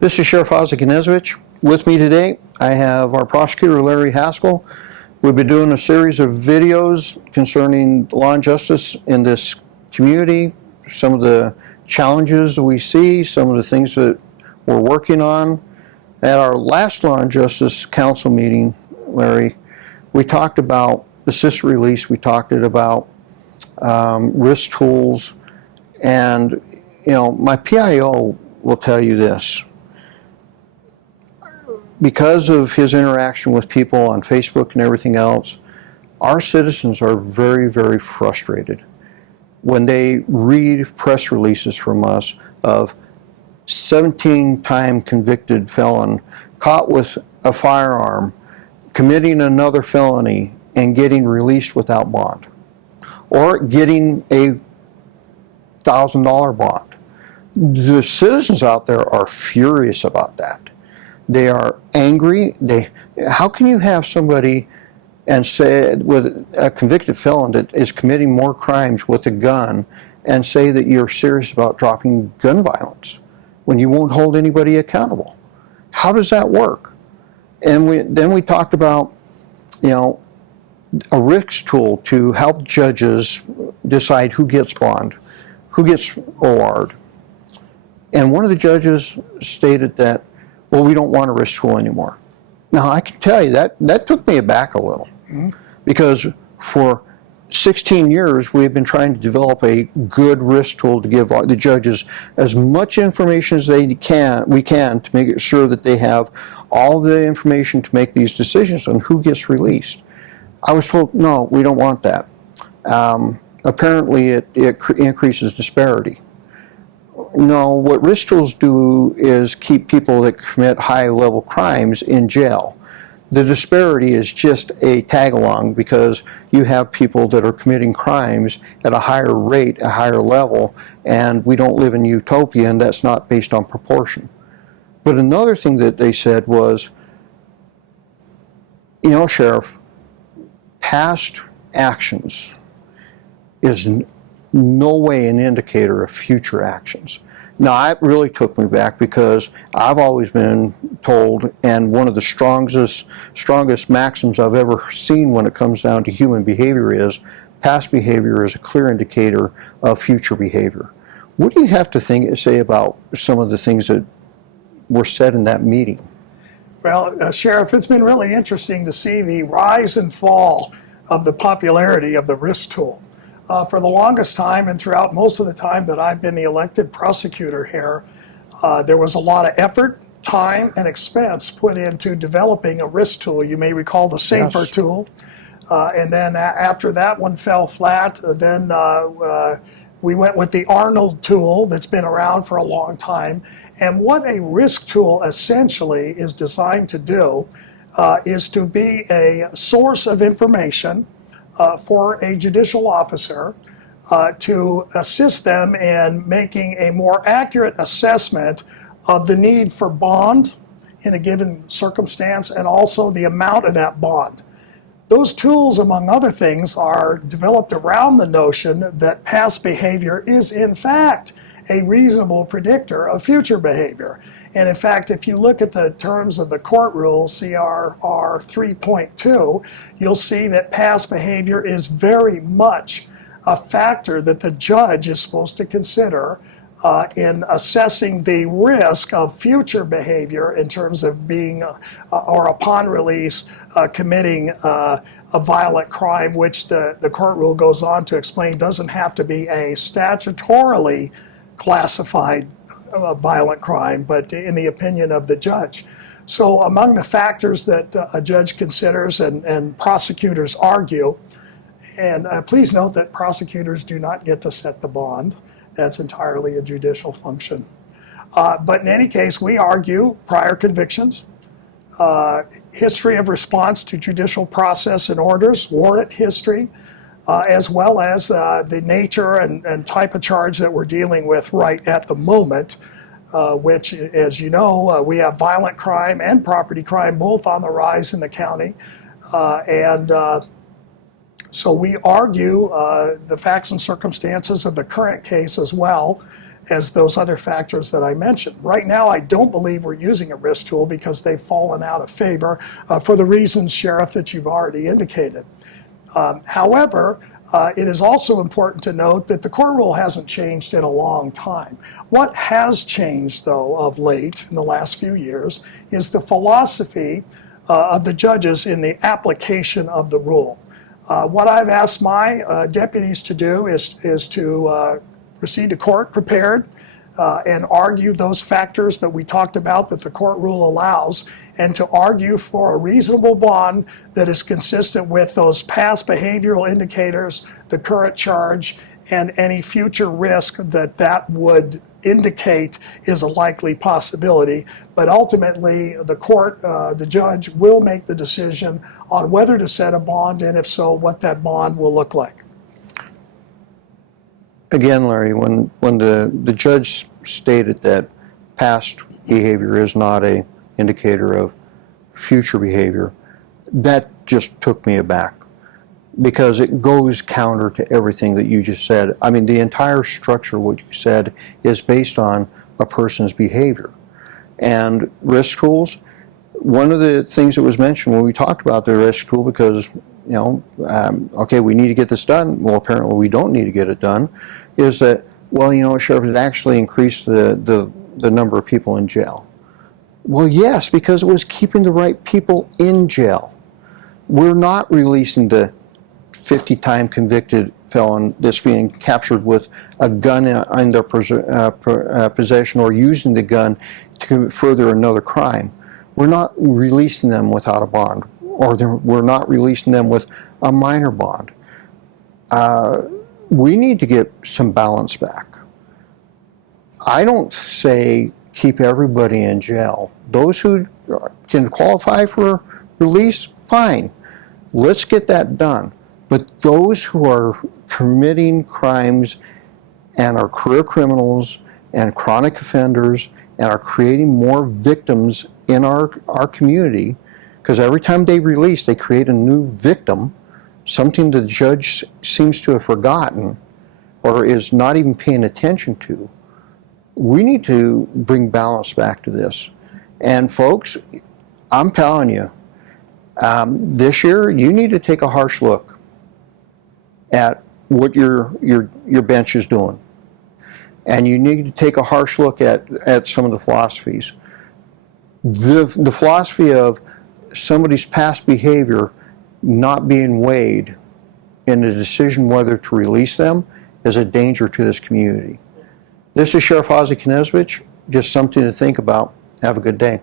This is Sheriff Knezovich. With me today, I have our prosecutor, Larry Haskell. We've been doing a series of videos concerning law and justice in this community, some of the challenges that we see, some of the things that we're working on. At our last Law and Justice Council meeting, Larry, we talked about assisted release, we talked about risk tools, and my PIO will tell you this. Because of his interaction with people on Facebook and everything else, our citizens are very, very frustrated when they read press releases from us of 17-time convicted felon caught with a firearm, committing another felony, and getting released without bond, or getting a $1,000 bond. The citizens out there are furious about that. They are angry. How can you have somebody and say, with a convicted felon that is committing more crimes with a gun, and say that you're serious about dropping gun violence when you won't hold anybody accountable? How does that work? And then we talked about, a risk tool to help judges decide who gets bond, who gets OR'd. And one of the judges stated that, well, we don't want a risk tool anymore. Now, I can tell you that took me aback a little, because for 16 years we've been trying to develop a good risk tool to give the judges as much information as we can to make sure that they have all the information to make these decisions on who gets released. I was told, no, we don't want that. Apparently it increases disparity. No, what risk tools do is keep people that commit high-level crimes in jail. The disparity is just a tag-along, because you have people that are committing crimes at a higher rate, a higher level, and we don't live in utopia, and that's not based on proportion. But another thing that they said was, Sheriff, past actions is no way an indicator of future actions. Now, that really took me back, because I've always been told, and one of the strongest maxims I've ever seen when it comes down to human behavior is, past behavior is a clear indicator of future behavior. What do you have to say about some of the things that were said in that meeting? Well, Sheriff, it's been really interesting to see the rise and fall of the popularity of the risk tool. For the longest time, and throughout most of the time that I've been the elected prosecutor here, there was a lot of effort, time, and expense put into developing a risk tool. You may recall the SAFER tool. And then after that one fell flat, then we went with the Arnold tool that's been around for a long time. And what a risk tool essentially is designed to do is to be a source of information for a judicial officer to assist them in making a more accurate assessment of the need for bond in a given circumstance, and also the amount of that bond. Those tools, among other things, are developed around the notion that past behavior is in fact a reasonable predictor of future behavior. And in fact, if you look at the terms of the court rule, CRR 3.2, you'll see that past behavior is very much a factor that the judge is supposed to consider in assessing the risk of future behavior in terms of being, or upon release, committing a violent crime, which the court rule goes on to explain doesn't have to be a statutorily classified violent crime, but in the opinion of the judge. So among the factors that a judge considers and prosecutors argue, and please note that prosecutors do not get to set the bond. That's entirely a judicial function. But in any case, we argue prior convictions, history of response to judicial process and orders, warrant history, as well as the nature and type of charge that we're dealing with right at the moment, which, as you know, we have violent crime and property crime both on the rise in the county. So we argue the facts and circumstances of the current case as well, as those other factors that I mentioned. Right now, I don't believe we're using a risk tool because they've fallen out of favor for the reasons, Sheriff, that you've already indicated. However, it is also important to note that the core rule hasn't changed in a long time. What has changed, though, of late, in the last few years, is the philosophy of the judges in the application of the rule. What I've asked my deputies to do is to proceed to court prepared and argue those factors that we talked about that the court rule allows, and to argue for a reasonable bond that is consistent with those past behavioral indicators, the current charge, and any future risk that would indicate is a likely possibility. But ultimately, the court, the judge, will make the decision on whether to set a bond, and if so, what that bond will look like. Again, Larry, when the judge stated that past behavior is not a indicator of future behavior, that just took me aback, because it goes counter to everything that you just said. I mean, the entire structure of what you said is based on a person's behavior. And risk tools, one of the things that was mentioned when we talked about the risk tool, because, you know, okay, we need to get this done. Well, apparently we don't need to get it done, is that, well, you know, Sheriff, it actually increased the number of people in jail. Well, yes, because it was keeping the right people in jail. We're not releasing the 50-time convicted felon that's being captured with a gun in their possession or using the gun to further another crime. We're not releasing them without a bond, or we're not releasing them with a minor bond. We need to get some balance back. I don't say keep everybody in jail. Those who can qualify for release, fine. Let's get that done. But those who are committing crimes and are career criminals and chronic offenders and are creating more victims in our community, because every time they release, they create a new victim, something the judge seems to have forgotten or is not even paying attention to. We need to bring balance back to this. And folks, I'm telling you, this year you need to take a harsh look at what your bench is doing. And you need to take a harsh look at some of the philosophies. The philosophy of somebody's past behavior not being weighed in the decision whether to release them is a danger to this community. This is Sheriff Knezovich. Just something to think about. Have a good day.